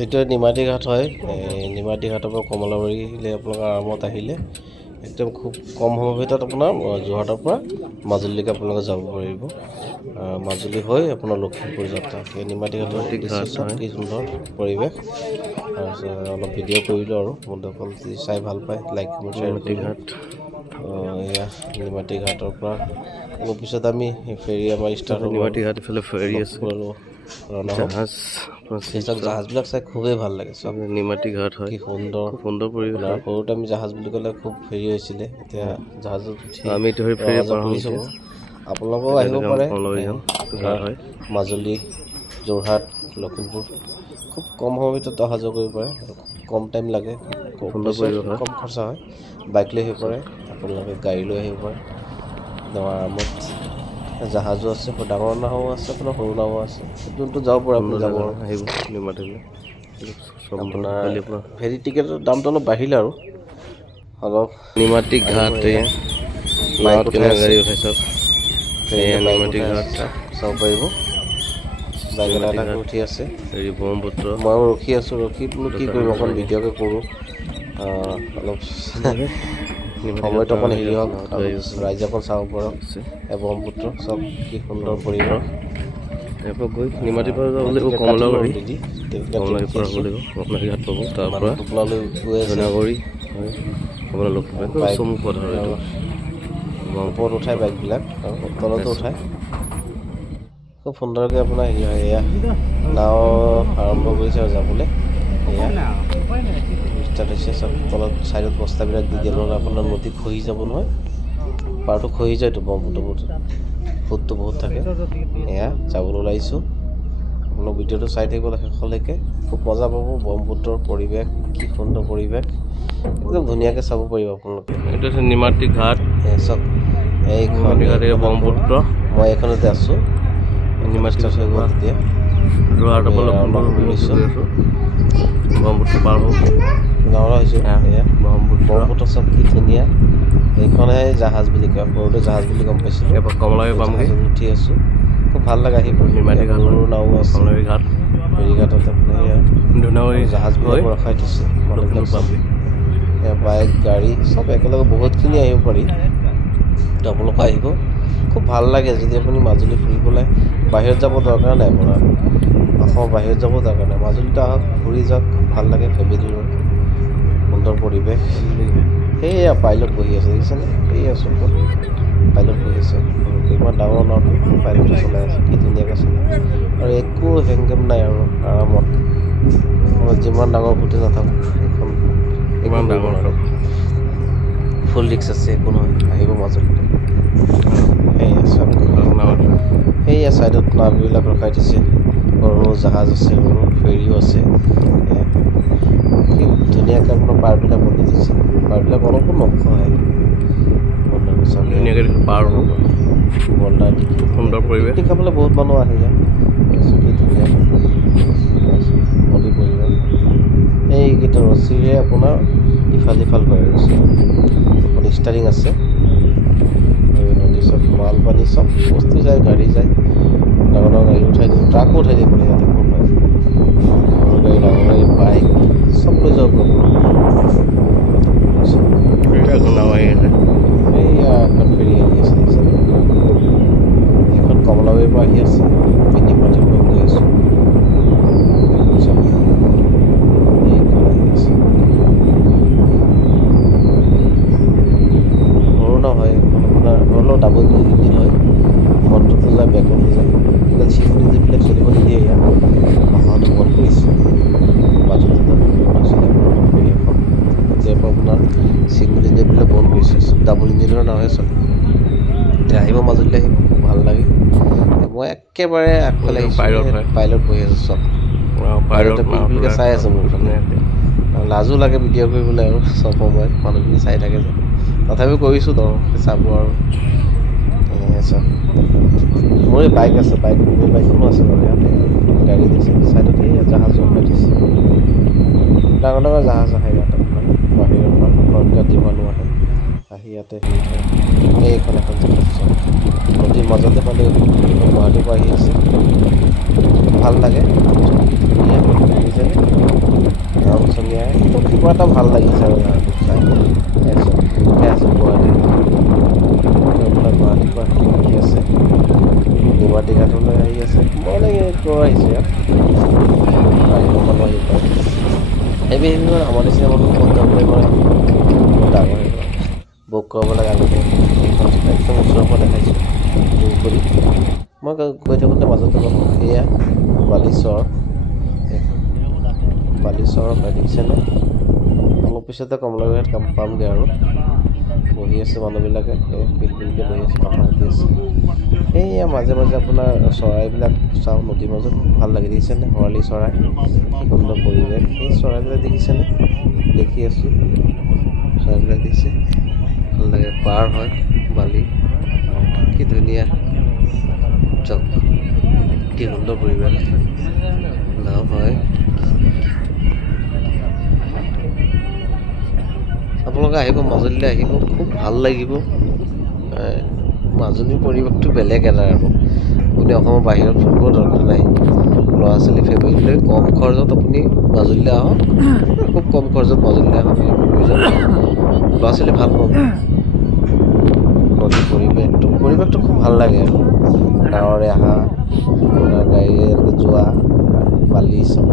এইটো নিমাতী ঘাট হয় নিমাতী ঘাটৰ পৰা কমলাবাৰীলৈ আপোনালোকে আৰামত আহিলে একদম খুব কম সময়ৰ ভিতৰত আপোনাৰ যোৰহাটৰ পৰা মাজুলীলৈকে আপোনালোকে যাব পাৰিব মাজুলী হৈ আপোনাৰ লখিমপুৰ যাত্ৰা সেই নিমাতী ঘাটৰ কি সুন্দৰ পৰিৱেশ অলপ ভিডিঅ' কৰিলোঁ আৰু বন্ধুসকল যদি চাই ভাল পায় লাইক নিমাতী ঘাট এয়া নিমাতী ঘাটৰ পৰা অলপ পিছত আমি ফেৰী আমাৰ ষ্টাৰ্ট হ'ব নিমাতী ঘাট ইফালে ফেৰী আছে জাহাজবিলাক চাই খুবেই ভাল লাগে চব নিমাতী ঘাট হয় কি সুন্দৰ সুন্দৰ পৰিৱেশ সৰুতে আমি জাহাজ বুলি ক'লে খুব ফেৰী হৈছিলে এতিয়া জাহাজত আমি ফেৰী পাৰ হৈছোঁ আপোনালোকেও আহিব পাৰে মাজুলী যোৰহাট লখিমপুৰ খুব কম সময়ৰ ভিতৰত অহা যোৱা কৰিব পাৰে কম টাইম লাগে কম খৰচা হয় বাইক লৈ আহিব পাৰে আপোনালোকে গাড়ী লৈ আহিব পাৰে আৰামত জাহাজো আছে ডাঙৰ নাও আছে আপোনাৰ সৰু নাও আছে যোনটো যাব পাৰে আপুনি যাব আহিব নিমাতীলৈ আপোনাৰ ফেৰী টিকেটৰ দামটো অলপ বাঢ়িলে আৰু অলপ নিমাতী ঘাট গাড়ী উঠাইছে নিমাতী ঘাট চাব পাৰিব বাইক এটা উঠি আছে হেৰি ব্ৰহ্মপুত্ৰ ময়ো ৰখি আছোঁ ৰখি বোলো কি কৰিম অকণ ভিডিঅ'কে কৰোঁ অলপ সময়টো অকণ হেৰি হওক ৰাইজে অকণ চাব পাৰক ব্ৰহ্মপুত্ৰ চব কি সুন্দৰ পৰিৱেশ এৰপৰ গৈ নিমাতী পৰা যাব লাগিব কমলাবাৰী কমলাবাৰীৰ পৰা যাব লাগিব আপোনাৰ ঘাট পাব তাৰ পৰা ধনাগুৰি আপোনাৰ লখিমপুৰ চমু পথৰ এইটো ওপৰত উঠাই বাইকবিলাক আৰু তলতো উঠাই খুব সুন্দৰকৈ আপোনাৰ হেৰি হয় এয়া নাও আৰম্ভ কৰিছে আৰু যাবলৈ এয়া ষ্টাৰ্ট হৈছে চব তলত ছাইডত বস্তাবিলাক দি দিলে আপোনাৰ নদী খহি যাব নহয় পাৰটো খহি যায়তো ব্ৰহ্মপুত্ৰ ফুটটো বহুত থাকে এয়া যাবলৈ ওলাইছোঁ আপোনালোক ভিডিঅ'টো চাই থাকিব শেষলৈকে খুব মজা পাব ব্ৰহ্মপুত্ৰৰ পৰিৱেশ কি সুন্দৰ পৰিৱেশ একদম ধুনীয়াকৈ চাব পাৰিব আপোনালোকে এইটো হৈছে নিমাতী ঘাট চাওক এইখন ব্ৰহ্মপুত্ৰ মই এইখনতে আছোঁ নিমাতী হৈ গ'ল তেতিয়া যোৰহাটৰ পৰা ব্ৰহ্মপুত্ৰ পাৰ হ'ব গাঁৱৰ হৈছোঁ এয়া ব্ৰহ্মপুত্ৰ চব কি ধুনীয়া এইখনহে জাহাজ বুলি কয় সৰুতে জাহাজ বুলি গম পাইছিলোঁ এবাৰ কমলাবাৰী পামগৈ উঠি আছোঁ খুব ভাল লাগে আহিব নিমাতী ঘাট সৰু নাও আছে কমলাবাৰী ঘাট ফেৰী ঘাটত আপোনাৰ এয়া ধনাগুৰি জাহাজবিলাক ৰখাই থৈছে মানুহবিলাক পামগৈ এয়া বাইক গাড়ী চব একেলগে বহুতখিনি আহিব পাৰি তো আপোনালোকে আহিব খুব ভাল লাগে যদি আপুনি মাজুলী ফুৰিবলৈ বাহিৰত যাব দৰকাৰ নাই আপোনাৰ অসমৰ বাহিৰত যাব দৰকাৰ নাই মাজুলীতে আহক ফুৰি যাওক ভাল লাগে ফেমিলিৰ সুন্দৰ পৰিৱেশ সেয়া পাইলট বহি আছে দেখিছেনে সেয়া চব পাইলট বহি আছে ইমান ডাঙৰ নাওটো পাইলটে চলাই আছে কি ধুনীয়াকৈ চলাই আৰু একো হেংগেম নাই আৰু আৰামত যিমান ডাঙৰ ফুটি নাথাকক এখন ইমান ডাঙৰ ফুল ৰিক্স আছে একো নহয় আহিব মাজুলীতে সেয়া ছাইডত নাওবিলাক ৰখাই দিছে সৰু জাহাজ আছে সৰু ফেৰীও আছে কি ধুনীয়াকৈ আপোনাৰ পাৰবিলাক বনাই দিছে পাৰবিলাক অলপো নখহে ধুনীয়াকৈ পাৰ হ'ব বল্ডাৰ দি সুন্দৰ পৰিৱেশ পিকনিক খাবলৈ বহুত মানুহ আহে ইয়াত কি ধুনীয়া নদী পৰিৱেশ এইকেইটা ৰছীৰে আপোনাৰ ইফাল সিফাল কৰে ৰছী এখন ষ্টাৰিং আছে নদী চব মাল পানী চব বস্তু যায় গাড়ী যায় ডাঙৰ ডাঙৰ গাড়ী উঠাই দিয়ে ট্ৰাকো উঠাই দিয়ে মানে ইয়াতে খুব পায় সৰু গাড়ী ডাঙৰ গাড়ী বাইক চব লৈ যাব পাৰিব নাও আহি আছে এইয়া এখন ফেৰী আহি আছে এইখন কমলাবাৰীৰ পৰা আহি আছে নিমাতীৰ পৰা গৈ আছোঁ এইখন আহি আছে সৰু নাও হয় আপোনাৰ অলপ ডাবল ইঞ্জিন হয় ফ্ৰণ্টতো যায় বেকতো যায় এইবিলাক চিংগল ইঞ্জিনবিলাক চলিব নিদিয়ে ইয়াত অহাটো বন্ধ কৰিছে মাজতে ফেৰী এখন এতিয়াৰ পৰা আপোনাৰ চিংগল ইঞ্জিনবিলাক বন্ধ কৰিছে ডাবল ইঞ্জিনৰ নাওহে চলে এতিয়া আহিব মাজুলীলৈ আহিব ভাল লাগে মই একেবাৰে আগফালে পাইলট বহি আছোঁ চব পাইলটে পিলপিলকৈ চাই আছে মোৰ লাজো লাগে ভিডিঅ' কৰিবলৈ আৰু চব সময়ত মানুহখিনি চাই থাকে যে তথাপিও কৰিছোঁ দৰকৈ চাব আৰু চব মোৰ এই বাইক আছে বাইকখনো আছে বাৰু ইয়াতে গাড়ী দিছে ছাইডত এই জাহাজ ৰখাই দিছে ডাঙৰ ডাঙৰ জাহাজ আহে ইয়াত আপোনাৰ বাহিৰৰ পৰা ঘৰত গাঁতি মানুহ আহে আহি ইয়াতে হেৰি এইখন এখন জাহাজ গুৱাহাটীলৈ গুৱাহাটীৰ পৰা আহি আছে ভাল লাগে গাঁও চনীয়া একদম কিবা এটা ভাল লাগিছে আৰু গাঁৱটো চাই আছে গুৱাহাটী আপোনাৰ গুৱাহাটীৰ পৰা আহি আছে নিমাতী ঘাটলৈ আহি আছে মই লাগে কৈ আহিছে আহিব মানুহ আহি পায় এইবিলাক আমাৰ নিচিনা মানুহ বহুত যাবলৈ পাৰে ডাঙৰ বুক কৰাব লাগে আগতে একদম ওচৰৰ পৰা দেখাইছোঁ জুম কৰি মই গৈ থাকোঁতে মাজতে এয়া বালিচৰ পাই দেখিছেনে অলপ পিছতে কমলাবাৰীত কাম পামগৈ আৰু বহি আছে মানুহবিলাকে পিলপিলকৈ বহি আছে কথা পাতি আছে সেয়া মাজে মাজে আপোনাৰ চৰাইবিলাক চাওঁ নদীৰ মাজত ভাল লাগি দেখিছেনে শৰালী চৰাই সুন্দৰ পৰিৱেশ সেই চৰাইবিলাক দেখিছেনে দেখি আছোঁ চৰাইবিলাক দেখিছে ভাল লাগে পাৰ হয় বালি কি ধুনীয়া চক কি সুন্দৰ পৰিৱেশ নাও হয় আপোনালোকে আহিব মাজুলীলৈ আহিব খুব ভাল লাগিব মাজুলীৰ পৰিৱেশটো বেলেগ এটা আৰু আপুনি অসমৰ বাহিৰত ফুৰিব দৰকাৰ নাই ল'ৰা ছোৱালী ফেমিলি লৈ কম খৰচত আপুনি মাজুলীলৈ আহক খুব কম খৰচত মাজুলীলৈ আহক ল'ৰা ছোৱালী ভাল পাব নদীৰ পৰিৱেশটো খুব ভাল লাগে আৰু নাৱৰে অহা আপোনাৰ গাড়ীৰে এনেকৈ যোৱা বালিচৰ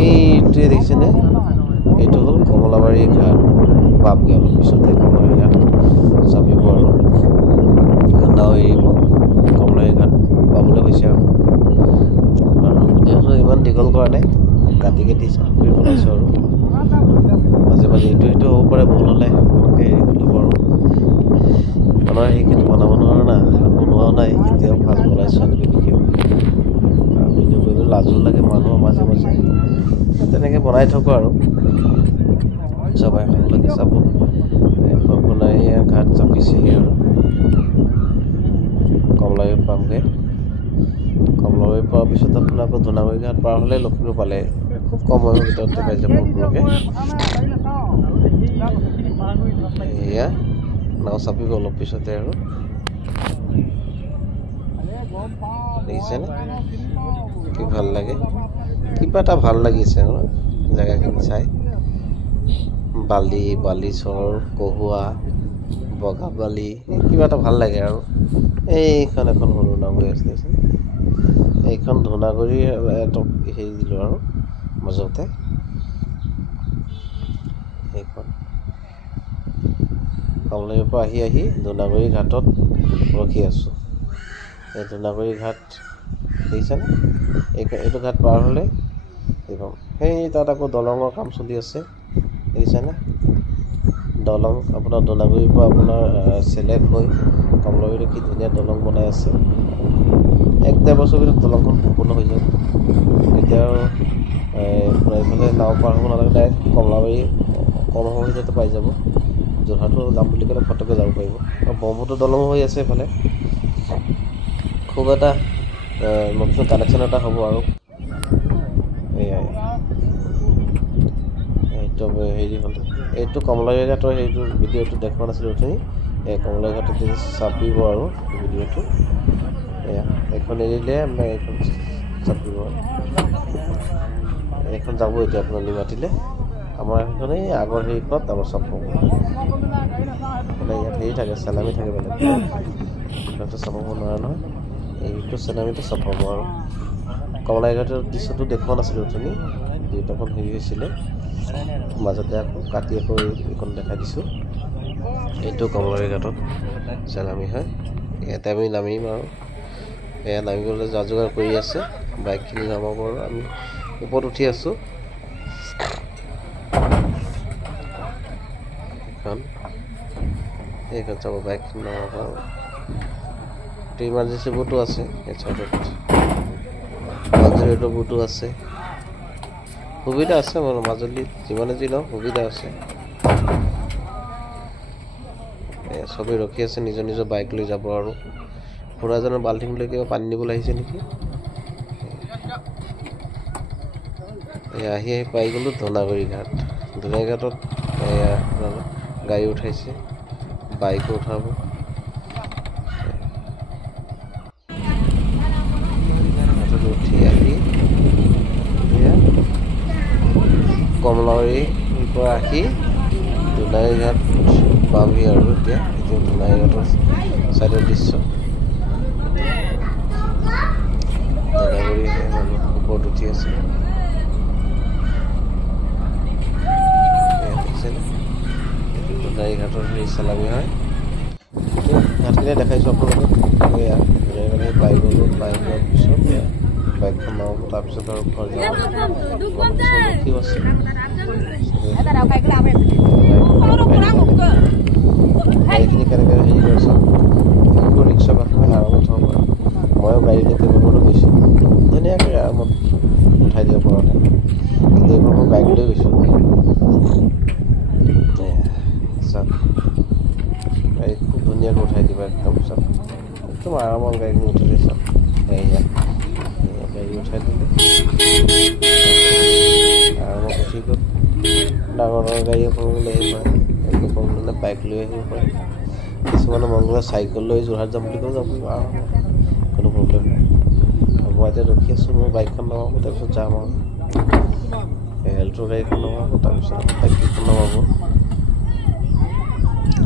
এইটোৱে দেখিছেনে এইটো হ'ল কমলাবাৰী ঘাট পামগৈ অলপ পিছতে কমলাবাৰী ঘাট চাপিব আৰু নাও এৰিব কমলাবাৰী ঘাট পাবলৈ হৈছে আৰু গোটেইটো ইমান দীঘল কৰা নাই কাটি চাফ কৰি বনাইছোঁ আৰু মাজে মাজে এইটো হ'ব পাৰে ভুল হ'লে হেৰি কৰি ল'ব আৰু আপোনাৰ সেইখিনি বনাব নোৱাৰোঁ না বনোৱাও নাই কেতিয়াও ফাৰ্ষ্ট বনাইছোঁ এনেকৈ বিশেষ ভিডিঅ' কৰিবলৈ লাজো লাগে মানুহৰ মাজে মাজে তেনেকৈ বনাই থাকোঁ আৰু সবাই সকলোকে চাব আপোনাৰ এয়া ঘাট চাপিছেহি আৰু কমলাবাৰী পামগৈ কমলাবাৰী পোৱাৰ পিছত আপোনাৰ আকৌ ধুনাগুৰি ঘাট পাৰ হ'লে লখিমপুৰ পালে খুব কম সময়ৰ ভিতৰতে পাই যাব আপোনালোকে এয়া নাও চাপিব অলপ পিছতে আৰু দেখিছেনে কি ভাল লাগে কিবা এটা ভাল লাগিছে আৰু জেগাখিনি চাই বালিচৰ কহুৱা বগা বালি কিবা এটা ভাল লাগে আৰু এইখন এখন সৰু নাও গৈ আছে এইখন ধুনাগুৰি হেৰি দিলোঁ আৰু মাজতে সেইখন কমলাবাৰীৰ পৰা আহি ধুনাগুৰি ঘাটত ৰখি আছোঁ এই ধুনাগুৰি ঘাট দেখিছেনে এইটো ঘাট পাৰ হ'লে এইখন সেই তাত আকৌ দলঙৰ কাম চলি আছে দেখিছেনে দলং আপোনাৰ ধুনাগুৰিৰ পৰা আপোনাৰ চেলেক হৈ কমলাবাৰীত কি ধুনীয়া দলং বনাই আছে 1-1.5 বছৰ ভিতৰত দলংখন সম্পূৰ্ণ হৈ যাব তেতিয়া আৰু এইফালে নাও পাৰ হ'ব নালাগে ডাইৰেক্ট কমলাবাৰী কম সময়ৰ ভিতৰতে পাই যাব যোৰহাটৰ যাম বুলি ক'লে ফটকৈ যাব পাৰিব আৰু ব্ৰহ্মপুত্ৰ দলং হৈ আছে এইফালে খুব এটা নতুন কানেকশ্যন এটা হ'ব আৰু এয়াই এইটো হেৰি হ'লে এইটো কমলাবাৰী ঘাটৰ সেইটো ভিডিঅ'টো দেখুওৱা নাছিলোঁ অথনি এই কমলাবাৰী ঘাটত চাপিব আৰু ভিডিঅ'টো এয়া এইখন এৰিলে আপোনাৰ এইখন চাপিব এইখন যাব এতিয়া আপোনাৰ নিমাতীলৈ আমাৰ সেইখনেই আগৰ হেৰিখনত আমাৰ চাপ হ'ব মানে ইয়াত হেৰি থাকে চেলামি থাকে বেলেগ এইখনটো চাব নোৱাৰা নহয় এইটো চেলামিটো চাপ হ'ব আৰু কমলাবাৰী ঘাটৰ দৃশ্যটো দেখুওৱা নাছিলোঁ অথনি দুটাখন হেৰি হৈছিলে মাজতে আকৌ কাটি আকৌ এইখন দেখাই দিছোঁ এইটো কমলাবাৰী ঘাটত চেলামি হয় ইয়াতে আমি নামিম আৰু এয়া নামিবলৈ যা যোগাৰ কৰি আছে বাইকখিনি নামাব আৰু আমি ওপৰত উঠি আছোঁ এইখন চাব বাইকখিনি নামাব আৰু ইমাৰ্জেঞ্চি বুটো আছে এই চাইডত মাজুলীটো বুটো আছে সুবিধা আছে মোৰ মাজুলীত যিমানে যি নহওক সুবিধা আছে চবেই ৰখি আছে নিজৰ নিজৰ বাইক লৈ যাব আৰু খুৰাজনৰ বাল্টিং লৈ কিবা পানী নিবলৈ আহিছে নেকি আহি পাই গ'লোঁ ধুনাগুৰি ঘাট ধুনাগুৰি ঘাটত গাড়ী উঠাইছে বাইকো উঠাব কমলাবাৰীৰ পৰা আহি দুনাইঘাট পামহি আৰু এতিয়া দুনাইঘাটৰ ছাইডৰ দৃশ্য জেগাগুৰি মানুহ ওপৰত উঠি আছে দুনাইঘাটৰ হেৰি চালামি হয় ঘাটখিনি দেখাইছোঁ আপোনালোকক এয়া ধুনীয়াকৈ পাই গ'লোঁ পাই যোৱাৰ পিছত বাইকখন নামাব তাৰপিছত আৰু ঘৰ যাব ৰখি আছে গাড়ীখিনি কেনেকৈ হেৰি কৰিছে একো ৰিক্সা কাষত আৰামত থ'ব পাৰে ময়ো গাড়ীলৈ কেইবাবাৰো গৈছোঁ ধুনীয়াকৈ আৰামত উঠাই দিব পৰা নাই কিন্তু এইবাৰ মই বাইক লৈ গৈছোঁ চাওক গাড়ী খুব ধুনীয়াকৈ উঠাই দিবা একদম চাওক একদম আৰামত গাড়ীখিনি উঠাই চাওক এয়া গাড়ী উঠাই দিলে আৰামত উঠি গ'ল ডাঙৰ ডাঙৰ গাড়ী আপোনালোকে লৈ আহিব পাৰে একো প্ৰব্লেম নাই বাইক লৈ আহিব পাৰে কিছুমানে মন গ'লে চাইকেল লৈ যোৰহাট যাম বুলি ক'লেও যাব আৰামত কোনো প্ৰব্লেম নাই মই এতিয়া ৰখি আছোঁ মোৰ বাইকখন নমাব তাৰপিছত যাম আৰু হেল্থৰ গাড়ীখন নমাব তাৰপিছত বাইকখন নমাব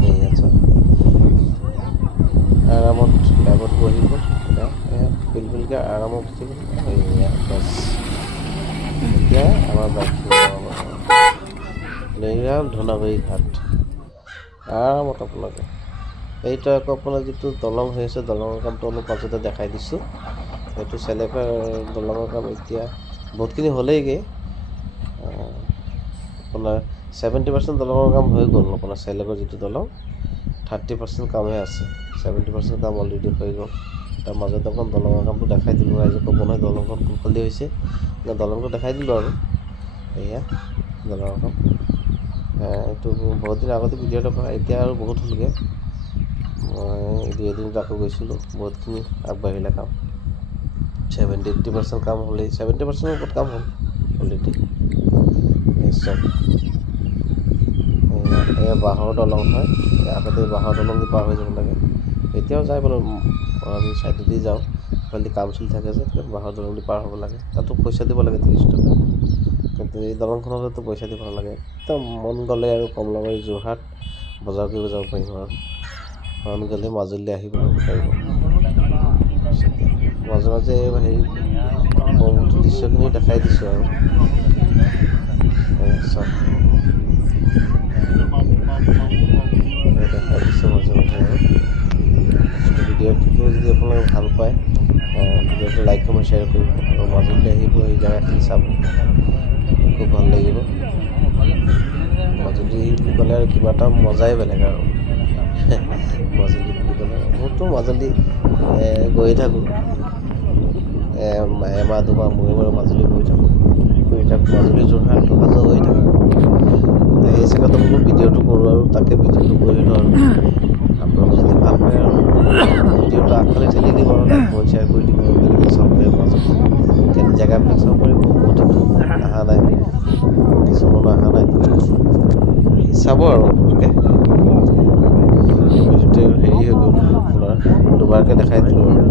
এয়া চাওক আৰামত বেগত বহিব পিলপিলকৈ আৰামত উঠি গ'ল এয়া বাছ এতিয়া আমাৰ বাইকখিনি নমাব ধুনাগুৰি ঘাট আৰামত আপোনালোকে এইটো আকৌ আপোনাৰ যিটো দলং হৈ আছে দলঙৰ কামটো অলপ পাছতে দেখাই দিছোঁ সেইটো চেলেফাৰ দলঙৰ কাম এতিয়া বহুতখিনি হ'লেইগৈ আপোনাৰ 70% দলঙৰ কাম হৈ গ'ল আপোনাৰ চেলেফৰ যিটো দলং 30% কামহে আছে 70% কাম অলৰেডি হৈ গ'ল তাৰ মাজত অকণ দলঙৰ কামটো দেখাই দিলোঁ ৰাইজে ক'ব নহয় দলংখন কোনফালে হৈছে দলংটো দেখাই দিলোঁ আৰু এয়া দলঙৰ কাম এইটো বহুত দিন আগতে ভিডিঅ' দেখা এতিয়া আৰু বহুত হ'লগৈ মই 2-3 আকৌ গৈছিলোঁ বহুতখিনি আগবাঢ়িলে কাম 70-80% কাম হ'লেই 70% ওপৰত কাম হ'ল অলৰেডি চব এয়া বাঁহৰ দলং হয় আগতে বাঁহৰ দলং দি পাৰ হৈ যাব লাগে এতিয়াও যায় বাৰু আমি চাইডেদি যাওঁ সেইফালেদি কাম চলি থাকে যে বাঁহৰ দলং দি পাৰ হ'ব লাগে তাতো পইচা দিব লাগে 30 টকা কিন্তু এই দলংখনতো পইচা দিব নালাগে একদম মন গ'লে আৰু কমলাবাৰী যোৰহাট বজাৰ কৰিব যাব পাৰিব আৰু মন গ'লে মাজুলী আহিব পাৰিব মাজে মাজে হেৰি ব্ৰহ্মপুত্ৰ দৃশ্যখিনি দেখাই দিছোঁ আৰু চব দেখাই দিছোঁ মাজে মাজে আৰু ভিডিঅ'টো যদি আপোনালোকে ভাল পায় ভিডিঅ'টো লাইক কমেণ্ট শ্বেয়াৰ কৰিব আৰু মাজুলী আহিব এই জেগাখিনি চাব খুব ভাল লাগিব মাজুলী বুলি ক'লে আৰু কিবা এটা মজাই বেলেগ আৰু মাজুলী বুলি ক'লে মোৰতো মাজুলী গৈ থাকোঁ এমাহ দুমাহ মূৰে মূৰে মাজুলী গৈ থাকোঁ মাজুলী যোৰহাট অহা হৈ থাকোঁ এই জেগাটো বোলো ভিডিঅ'টো কৰোঁ আৰু তাকে ভিডিঅ'টো কৰিলোঁ আৰু আপোনালোকে যদি ভাল পায় আৰু ভিডিঅ'টো আগফালে ঠেলি দিব আৰু লাইক কমেণ্ট শ্বেয়াৰ কৰি দিব বেলেগে চাব পাৰিব মাজুলী কেনে জেগাবিলাক চাব পাৰিব বহুতেতো অহা নাই কিছুমানো অহা নাই চাব আৰু আপোনালোকে ভিডিঅ'টো হেৰি হৈ গ'ল আপোনাৰ দুবাৰকৈ দেখাই দিলোঁ আৰু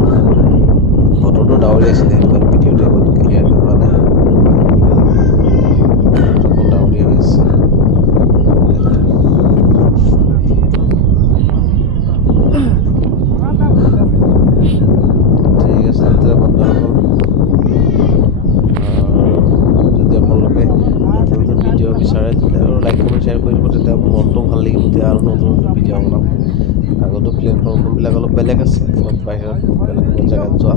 বতৰটো ডাৱৰীয়া আছিলে সেইটো কাৰণে ভিডিঅ'টো ইমান ক্লিয়াৰকৈ হোৱা নাই ডাৱৰীয়া হৈ আছে ঠিক আছে তেতিয়া বন্ধুসকল যদি আপোনালোকে নতুন নতুন ভিডিঅ' বিচাৰে তেতিয়া আৰু লাইক কমেণ্ট শ্বেয়াৰ কৰি দিব তেতিয়া মনটো ভাল লাগিব তেতিয়া আৰু নতুন নতুন ভিডিঅ' বনাম আগতো প্লেটফৰ্মবিলাক অলপ বেলেগ আছে অলপ বাহিৰত বেলেগ জেগাত যোৱা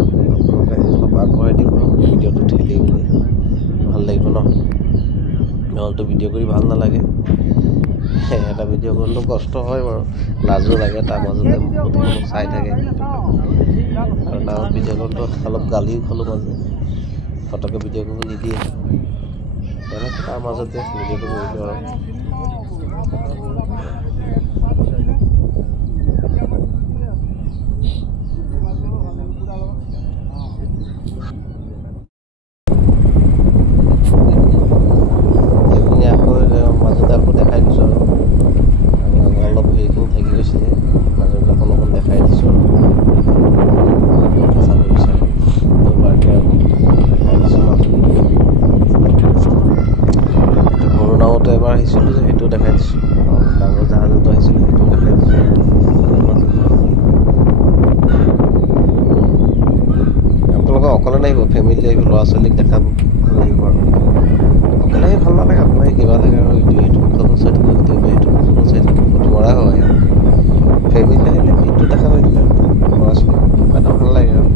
আপোনালোকে অলপ আগবঢ়াই দিব ভিডিঅ'টো ঠেলি বুলি ভাল লাগিব ন নহ'লেতো ভিডিঅ' কৰি ভাল নালাগে এটা ভিডিঅ' কৰিলেও কষ্ট হয় বাৰু লাজো লাগে তাৰ মাজতে বহুত মানুহ চাই থাকে আৰু ডাঙৰ ভিডিঅ' কৰিলেতো অলপ গালিও খালোঁ মাজে ফটকৈ ভিডিঅ' কৰিব নিদিয়ে তেনেকৈ তাৰ মাজতে ভিডিঅ'টো কৰিলোঁ আৰু মাজতে আকৌ দেখাই দিছোঁ আৰু অলপ হেৰিখিনি থাকি গৈছিলে মাজতে অকণ দেখাই দিছোঁ আৰু চাব বিচাৰে দুবাৰকৈ আৰু দেখাই দিছোঁ মাজতে লাগিব ফেমিলি আহিব ল'ৰা ছোৱালীক দেখাব ভাল লাগিব আৰু অকলে ভাল নালাগে আপোনাৰ কিবা লাগে আৰু এইটো ফটো চাই থাকোঁ সেইটো ফটো চাই থাকোঁ ফটো মৰা হয় আৰু ফেমিলি আহিলে সেইটো দেখা হৈ দিলে ল'ৰা ছোৱালী কিবা এটা ভাল লাগে আৰু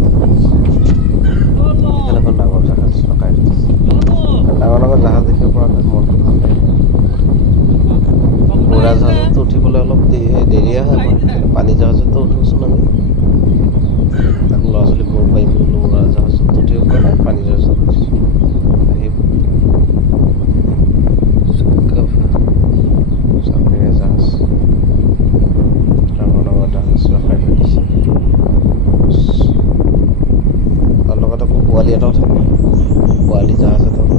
এখন ডাঙৰ জাহাজ ৰখাই ডাঙৰ ডাঙৰ জাহাজ দেখিব পৰা হয় মনটো ভাল লাগে উৰা জাহাজতো উঠিবলৈ অলপ দেৰিয়ে হয় পানী জাহাজতো উঠোচোন আমি তাক ল'ৰা ছোৱালী ক'ব পাৰিম বোলো উৰা জাহাজত উঠিব পৰা নাই পানী জাহাজত উঠিছোঁ আহিব চাপেৰে জাহাজ ডাঙৰ ডাঙৰ জাহাজ ৰখাই থৈ দিছে তাৰ লগত আকৌ পোৱালি এটাও থাকে পোৱালি জাহাজ এটাও